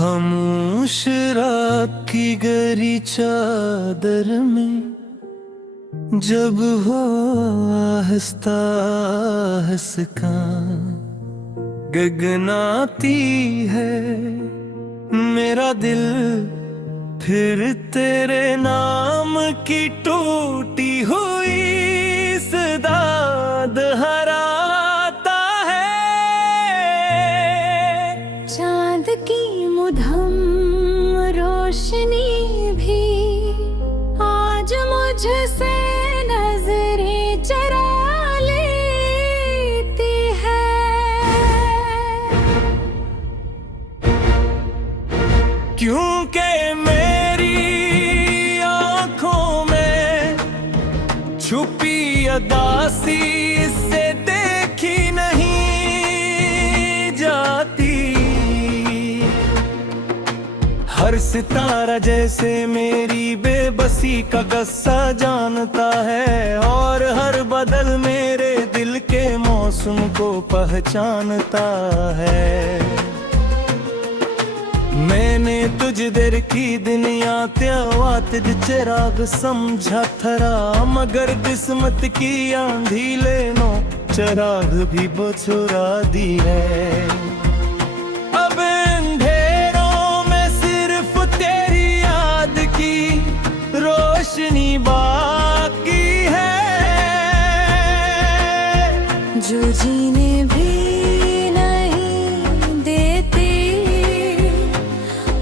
खामोश रात की गहरी चादर में जब हो आहिस्ता हंसका गगनाती है मेरा दिल, फिर तेरे नाम की टूटी हुई सदा दोहराता है। चांद की मुधम रोशनी भी आज मुझसे नजरें चरा लेती है, क्योंकि मेरी आंखों में छुपी अदासी से देखी नहीं जाती। हर सितारा जैसे मेरी बेबसी का गस्सा जानता है, और हर बदल मेरे दिल के मौसम को पहचानता है। मैंने तुझ देर की दुनिया त्यावा तुझ चिराग समझा थरा, मगर किस्मत की आंधी लेनो चिराग भी बुझा दी है। अब अंधेरों में सिर्फ तेरी याद की रोशनी बाकी है, जो जीने भी नहीं देती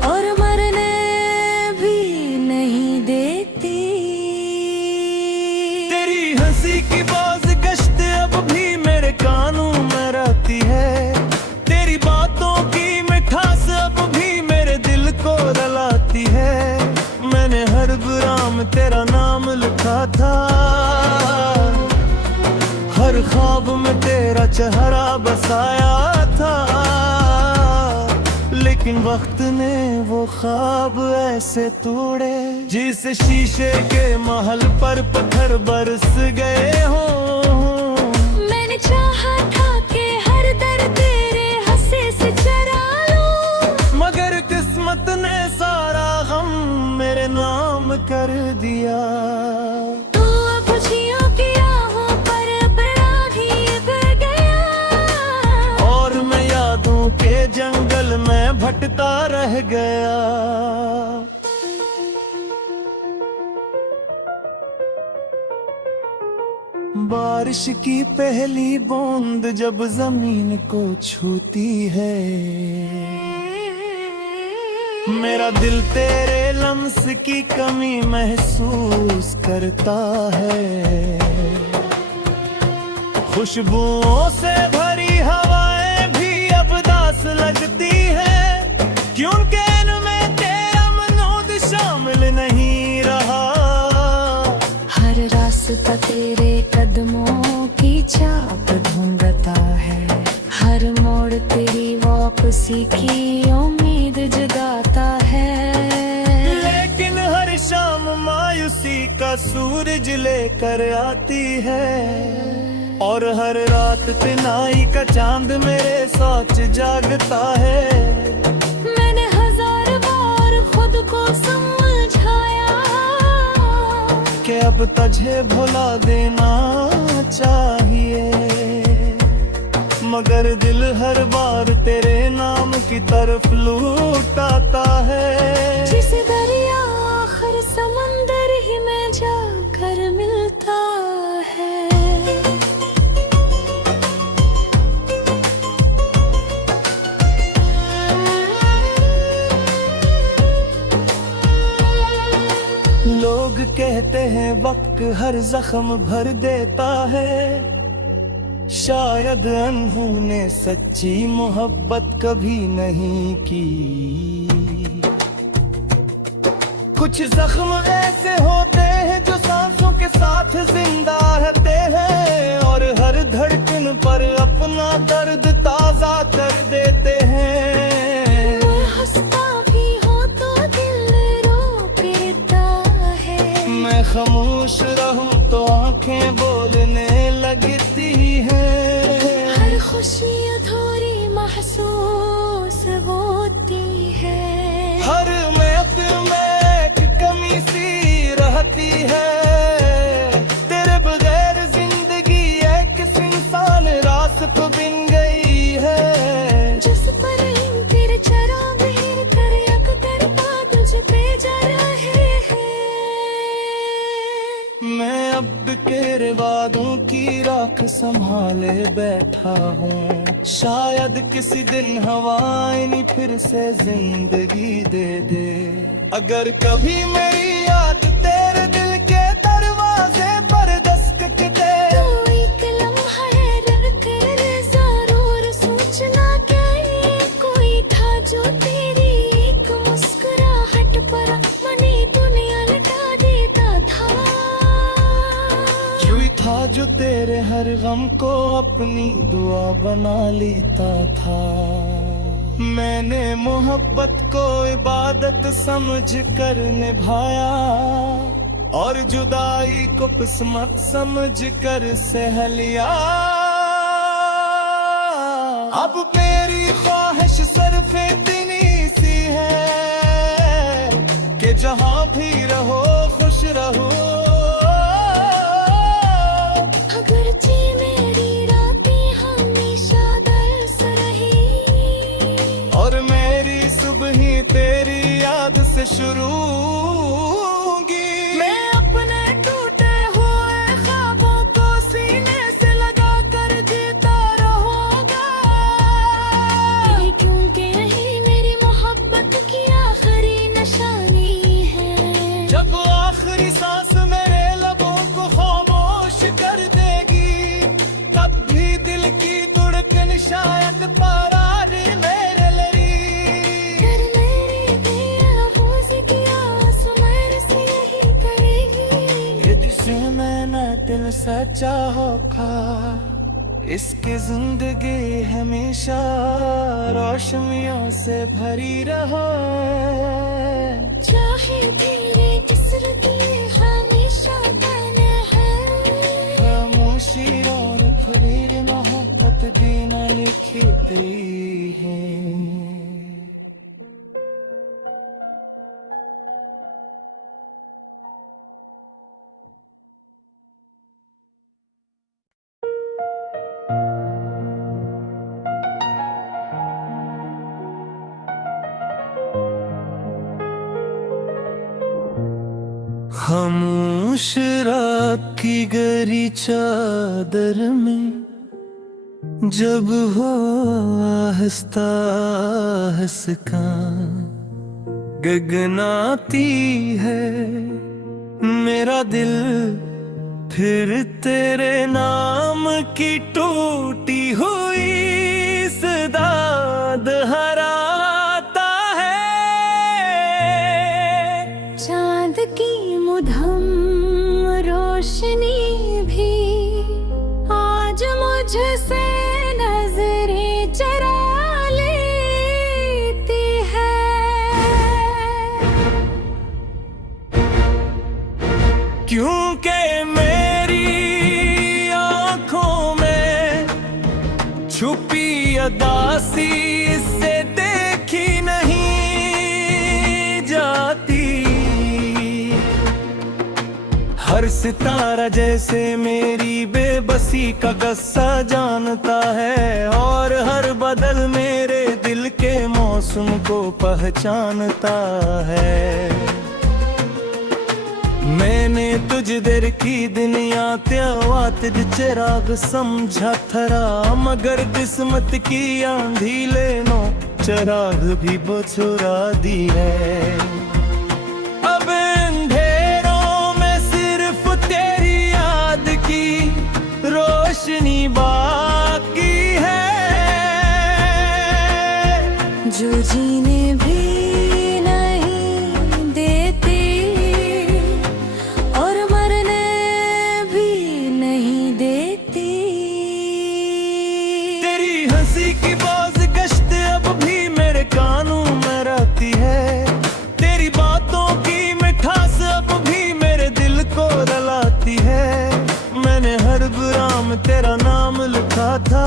और मरने भी नहीं देती। तेरी हंसी की बाज गश्त अब भी मेरे कानों में रहती है, तेरी बातों की मिठास अब भी मेरे दिल को रुलाती है। मैंने हर गुराम तेरा नाम लिखा था, हर ख्वाब में तेरा चेहरा बसाया था, लेकिन वक्त ने वो ख्वाब ऐसे तोड़े जिसे शीशे के महल पर पत्थर बरस गए हों। मैंने चाहा था कि हर दर्द तेरे हंसे से चरा लूं, मगर किस्मत ने सारा गम मेरे नाम कर दिया। तो अब खुशियों की आहों पर बड़ा ही उतर गया, और मैं यादों के जंगल में भटकता रह गया। बारिश की पहली बूंद जब जमीन को छूती है, मेरा दिल तेरे लम्स की कमी महसूस करता है। खुशबुओं से भरी हवाएं भी अब दास लगती है, क्योंकि इनमें तेरा मनोद शामिल नहीं रहा। हर रास्ता तेरे कदमों की छाप ढूंढता है, हर मोड़ तेरी वापसी की उम्मीद जगाता है। लेकिन हर शाम मायूसी का सूरज लेकर आती है, और हर रात तिनाई का चांद मेरे सोच जागता है। मैंने हजार बार खुद को समझाया कि अब तुझे भुला देना चाहिए, मगर दिल हर बार तेरे नाम की तरफ लौट आता है। जिस दरिया आखिर समंदर ही में जाकर मिलता है। लोग कहते हैं वक्त हर जख्म भर देता है, शायद अनहोनी सच्ची मोहब्बत कभी नहीं की। कुछ जख्म ऐसे होते हैं जो सांसों के साथ जिंदा रहते हैं, और हर धड़कन पर अपना दर्द ताजा कर देते हैं। हंसता भी हो तो दिल रो पीता है, मैं खामोश रहूं तो आंखें बोलने लगती है। हर खुशी अधूरी महसूस होती है। चाहती है। तेरे बगैर जिंदगी एक इंसान रास्त बिन गई है। जिस पर तेरे चराग है दरिया कर पा तुझ पे जा रहे हैं। मैं अब तेरे वादों की राख संभाले बैठा हूँ। शायद किसी दिन हवाएं फिर से जिंदगी दे दे। अगर कभी मेरी याद तेरे दिल के दरवाजे पर दस्तक दे, तो एक लम्हा रख कर जरूर सोचना कि ये कोई था जो तेरी एक मुस्कुराहट पर मनी दुनिया लटा देता था। कोई था जो तेरे हर गम को अपनी दुआ बना लेता था। मैंने मोहब्बत को इबादत समझ कर निभाया और जुदाई को किस्मत समझ कर सह लिया। अब मेरी ख्वाहिश सिर्फ इतनी सी है कि जहां भी रहो खुश रहो। अगरचे मेरी रातें हमेशा दर्स रही और मेरी सुबह ही तेरी याद से शुरू होगी। मैं अपने टूटे हुए ख्वाबों को सीने से लगा कर जीता रहूंगा। ये क्योंकि यही मेरी मोहब्बत की आखिरी निशानी है। जब आखिरी सांस मेरे लबों को खामोश कर देगी, तब भी दिल की धड़कन शायद परारी मेरे लड़ी। कर मेरी भी आवाज़ की आस मेरे से यही करेगी। ये जिसे मैंने दिल सच्चा होगा, इसकी जिंदगी हमेशा रोशनियों से भरी रहो। चाहे तेरे किस्मत में हमेशा बना है। खामोशी और फरीर मोहब्बत भी न लिखी गई है। खामोश रात की गहरी चादर में जब हो आहिस्ता हंसका गगनाती है मेरा दिल, फिर तेरे नाम की टूटी हुई सदा दोहराता है। चांद की मुधम रोशनी भी आज मुझसे नजरें चरा लेती है। क्योंकि मेरी आंखों में छुपी अदासी से देखी नहीं जाती। हर सितारा जैसे मेरी बेबसी का गस्सा जानता है और हर बदल मेरे दिल के मौसम को पहचानता है। मैंने तुझ देर की दुनिया त्यावा तुझ चिराग समझा थरा, मगर किस्मत की आंधी लेनो चिराग भी बुझा दी है। अब अंधेरों में सिर्फ तेरी याद की रोशनी बाकी है, जो जीने भी नहीं देती और मरने भी नहीं देती। तेरी हंसी की बाज गश्त अब भी मेरे कानों में रहती है। तेरी बातों की मिठास अब भी मेरे दिल को रलाती है। मैंने हर बुरा में तेरा नाम लिखा था,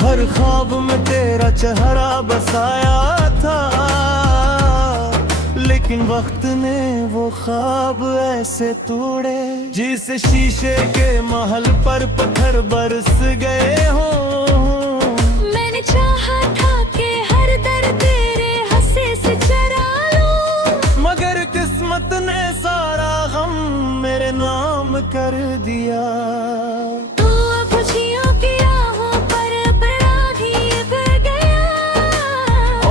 हर ख्वाब में तेरा चेहरा बसाया था, लेकिन वक्त ने वो ख्वाब ऐसे तोड़े जिसे शीशे के महल पर पत्थर बरस गए हों। मैंने चाहा था कि हर दर तेरे हंसे से चरा लूं, मगर किस्मत ने सारा गम मेरे नाम कर दिया। तो अब खुशियों की राहों पर अपराधी बह गया,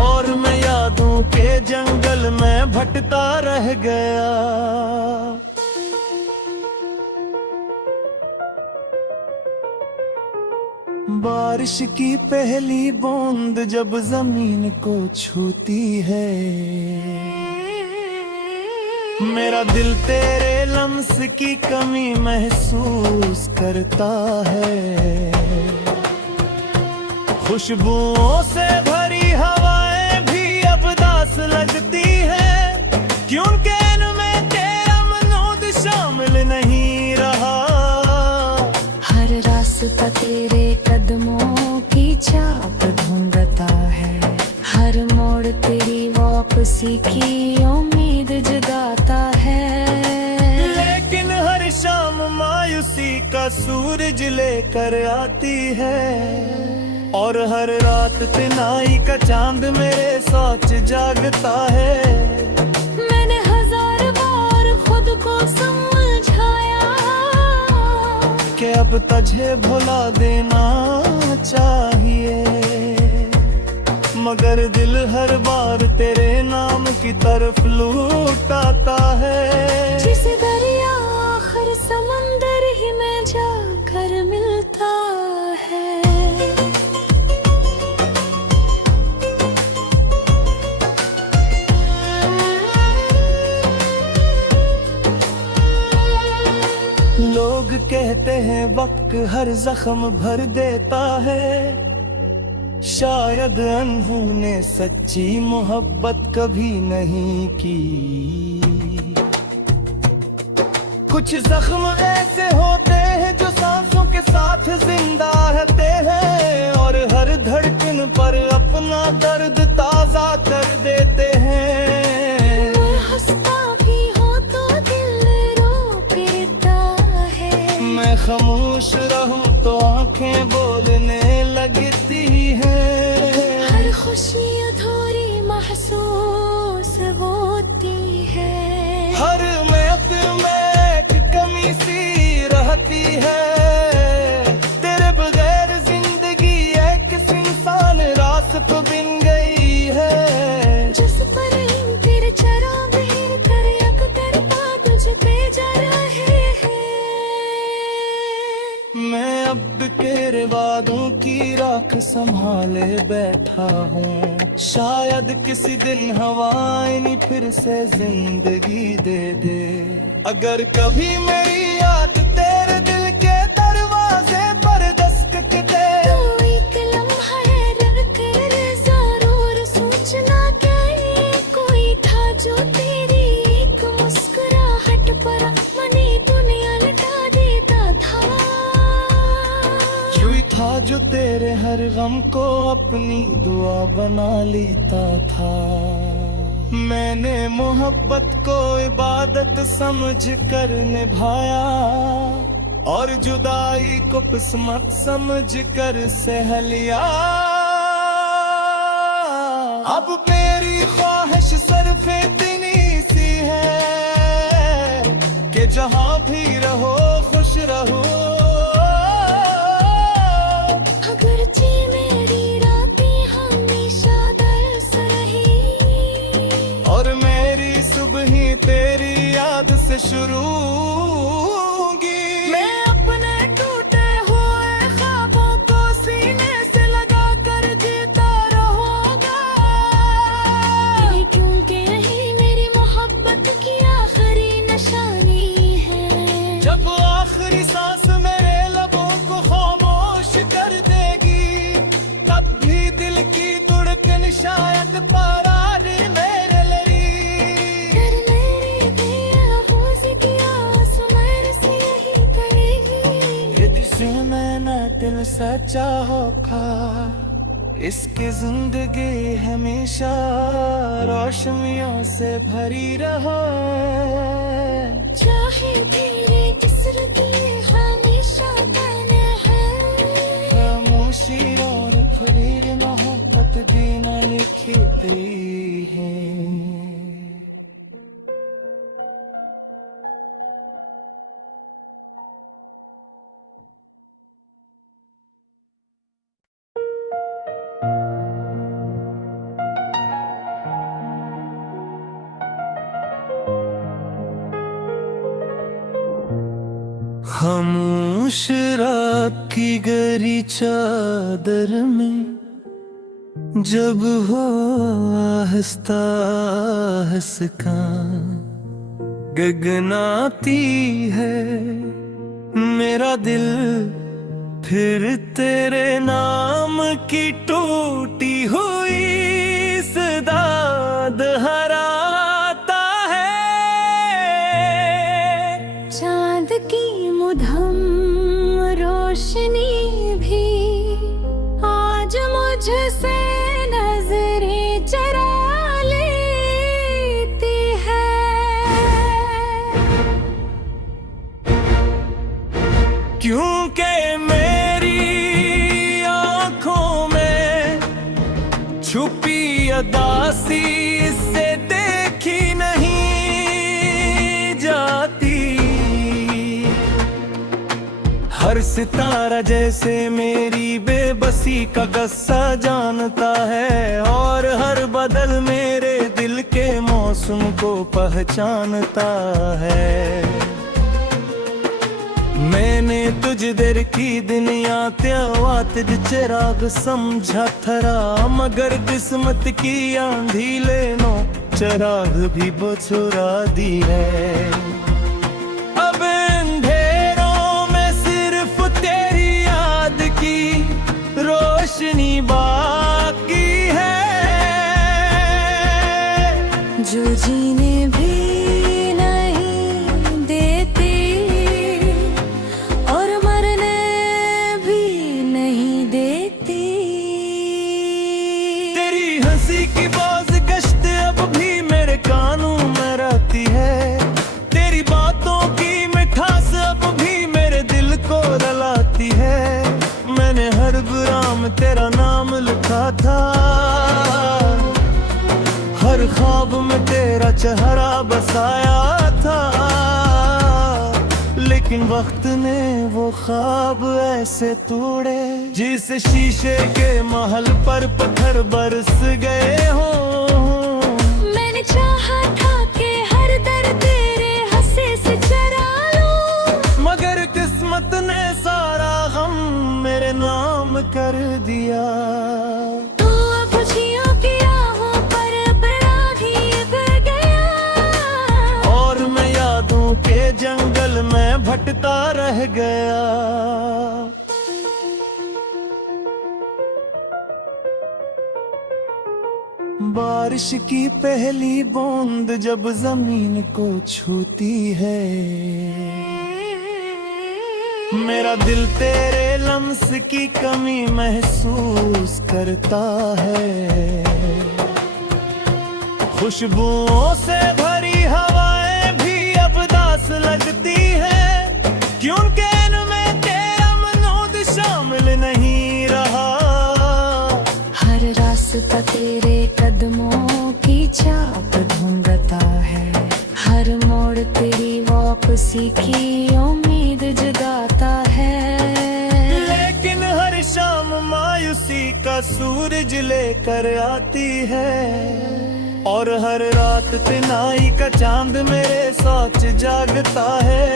और मैं यादों के जंगल में भटकता रह गया। बारिश की पहली बूंद जब जमीन को छूती है, मेरा दिल तेरे लम्स की कमी महसूस करता है। खुशबुओं से भरी हवाएं भी अब दास लगती है, क्योंकि इनमें तेरा मनोद शामिल नहीं रहा। हर रास्ता तेरे कदमों की छाप ढूंढता है, हर मोड़ तेरी वापसी की उम्मीद जगाता है। लेकिन हर शाम मायूसी का सूरज लेकर आती है, और हर रात तिनाई का चांद मेरे सोच जागता है। मैंने हजार बार खुद को समझाया कि अब तुझे भुला देना चाहिए, मगर दिल हर बार तेरे नाम की तरफ लौट आता है। जिस दरिया आखिर समंदर ही में जाकर मिलता है। लोग कहते हैं वक्त हर जख्म भर देता है, शायद अनहोनी सच्ची मोहब्बत कभी नहीं की। कुछ जख्म ऐसे होते हैं जो सांसों के साथ जिंदा रहते हैं, और हर धड़कन पर अपना दर्द ताजा कर देते हैं। मैं हंसता भी हो तो दिल रो गिरता है, मैं खामोश रहूं तो आंखें बोलने लगती हैं। हर खुशी अधूरी महसूस होती है, हर महफिल में एक कमी सी रहती है। तेरे बगैर जिंदगी एक इंसान रास्त बिन गई है। जिस पर तेरे चराग ही तेरे अकदर पा तुझ पे जा रहे हैं। मैं अब तेरे वादों की राख संभाले बैठा हूँ, शायद किसी दिन हवाएं फिर से जिंदगी दे दे। अगर कभी मेरी याद तेरे दिल के दरवाजे पर दस्तक दे, तो एक लम्हा रख कर जरूर सोचना कि ये कोई था जो तेरी एक मुस्कुराहट पर मनी दुनिया लटा देता था। कोई था जो तेरे हर गम को अपनी दुआ बना लेता था। मैंने मोहब्बत को इबादत समझ कर निभाया, और जुदाई को किस्मत समझ कर सह लिया। अब मेरी ख्वाहिश सिर्फ इतनी सी है कि जहां भी रहो खुश रहो। अगरचे मेरी रातें हमेशा दर्स रही, और मेरी सुबह ही तेरी याद से शुरू होगी। मैं अपने टूटे हुए ख्वाबों को सीने से लगा कर जीता रहूंगा, क्योंकि यही मेरी मोहब्बत की आखिरी निशानी है। जब आखिरी सांस मेरे लबों को खामोश कर देगी, तब भी दिल की धड़कन शायद परार मेरे लड़ी। कर मेरी भी आवाज़ की आस मेरे से यही करेगी। ये जिसे मैंने दिल सच्चा होगा, इसकी जिंदगी हमेशा रोशनियों से भरी रहा। चाहे तेरे किस्मत में हमेशा बना है। खामोशी और खुली मोहब्बत भी न लिखी गई है। खामोश रात की गहरी चादर में जब हो आहिस्ता हंसका गगनाती है मेरा दिल, फिर तेरे नाम की टूटी हुई सदा दोहराता है। चांद की मुधम रोशनी भी आज मुझसे नजरें चरा लेती है। क्योंकि मेरी आंखों में छुपी उदासी से देखी नहीं जाती। हर सितारा जैसे मेरी बेबसी का गस्सा जानता है, और हर बदल मेरे दिल के मौसम को पहचानता है। मैंने तुझ देर की दुनिया त्योवा तुझ चिराग समझा थरा, मगर किस्मत की आंधी लेनो चिराग भी बुझा दी है। अब अंधेरों में सिर्फ तेरी याद की रोशनी बाकी है, जो जीने भी नहीं देती और मरने भी नहीं देती। तेरी हंसी की बाज गश्त अब भी मेरे कानों में रहती है। तेरी बातों की मिठास अब भी मेरे दिल को रुलाती है। मैंने हर बुरा में तेरा नाम लिखा था, हर ख्वाब में तेरा चेहरा बसाया था, लेकिन वक्त ने वो ख्वाब ऐसे तोड़े जिस शीशे के महल पर पत्थर बरस गए हों। मैंने चाहा था कि हर दर तेरे हंसे से चरा लूं, मगर किस्मत ने सारा गम मेरे नाम कर दिया। तू अब खुशियों की राहों पर अपराधी बन गया, और मैं यादों के जंगल में भटकता रह गया। बारिश की पहली बूंद जब जमीन को छूती है, मेरा दिल तेरे लम्स की कमी महसूस करता है। खुशबुओं से भरी हवाएं भी अब दास लगती है, क्योंकि इनमें तेरा मनोद शामिल नहीं रहा। हर रास्ता तेरे कदमों की छाप ढूंढता है, हर मोड़ तेरी वापसी की उम्मीद जगाता है। लेकिन हर शाम मायूसी का सूरज लेकर आती है, और हर रात तिनाई का चांद मेरे सोच जागता है।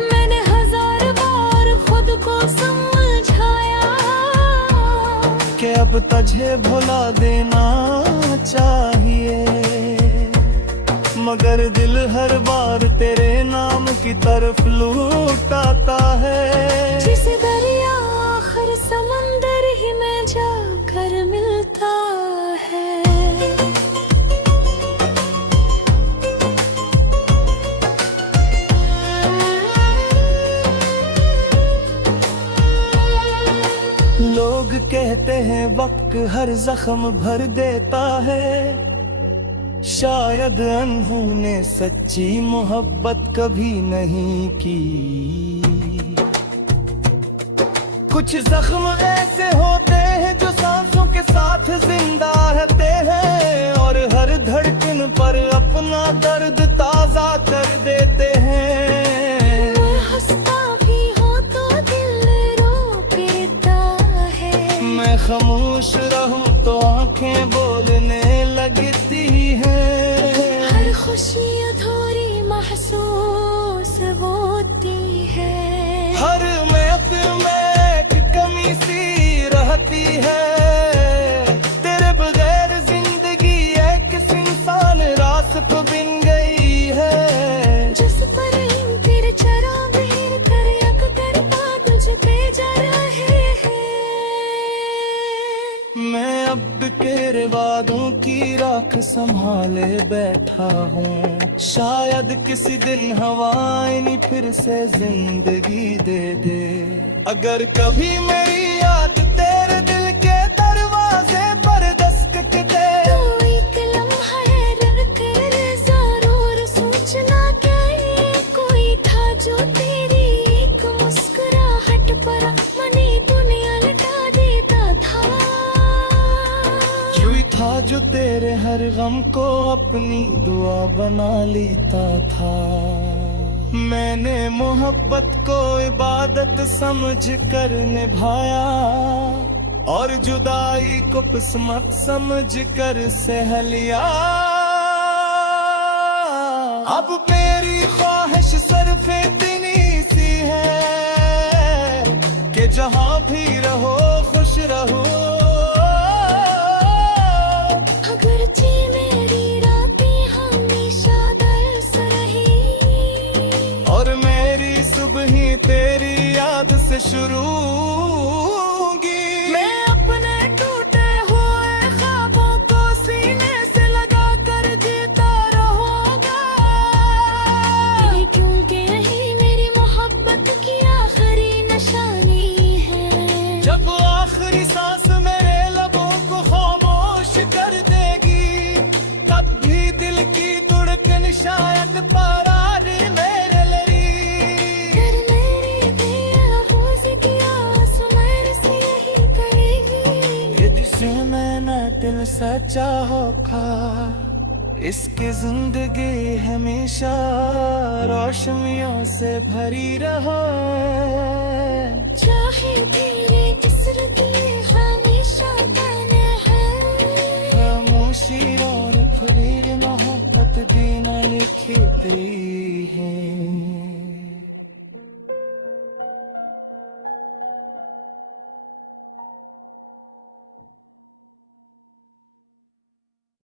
मैंने हजार बार खुद को समझाया कि अब तुझे भुला देना चाहिए, मगर दिल हर बार तेरे नाम की तरफ लौटाता है। जिस दरिया आखिर समंदर ही में जाकर मिलता है। लोग कहते देते हैं, वक्त हर जख्म भर देता है। शायद अनहोनी ने सच्ची मोहब्बत कभी नहीं की। कुछ जख्म ऐसे होते हैं जो सांसों के साथ जिंदा रहते हैं, और हर धड़कन पर अपना दर्द ताजा कर देते हैं। मैं हंसता भी हूँ तो दिल रो पीता है, मैं खामोश रहूं तो आंखें बोलने लगती हैं। हर खुशी अधूरी महसूस होती है। हर महफिल में एक कमी सी रहती है। तेरे बगैर जिंदगी एक इंसान रास्त बिन गई है। जिस पर तेरे चराग हिर कर यक कर बादल पे जा रहे हैं। मैं अब तेरे वादों की राख संभाले बैठा हूँ। शायद किसी दिन हवाएं फिर से जिंदगी दे दे। अगर कभी मेरी याद तेरे दिल के दरवाजे पर दस्तक दे, तो एक लम्हा है रख कर जरूर सोचना कि ये कोई था जो तेरी एक मुस्कुराहट पर मनी दुनिया लटा देता था। यूं ही था जो तेरे हर गम को अपनी दुआ बना लेता था। मैंने मोहब्बत को इबादत समझ कर निभाया, और जुदाई को किस्मत समझ कर सह लिया। अब मेरी ख्वाहिश सिर्फ इतनी सी है कि जहां भी रहो खुश रहो। अगरचे मेरी रातें हमेशा दर्स रही, और मेरी सुबह तेरी याद से शुरू होगी। मैं अपने टूटे हुए ख्वाबों को सीने से लगा कर जीता रहूंगा, क्योंकि यही मेरी मोहब्बत की आखिरी निशानी है। जब आखिरी सांस मेरे लबों को खामोश कर देगी, तब भी दिल की धड़कन शायद परारी मेरे लरी। कर मेरी भी आवाज़ की आस मेरे से यही करेगी। ये जिसे मैंने दिल सच्चा होखा, इसकी जिंदगी हमेशा रोशनियों से भरी रहो। चाहे तेरे किस्मत में हमेशा गाना है। खामोशी और फरीर मोहब्बत दी न लिखी तेरी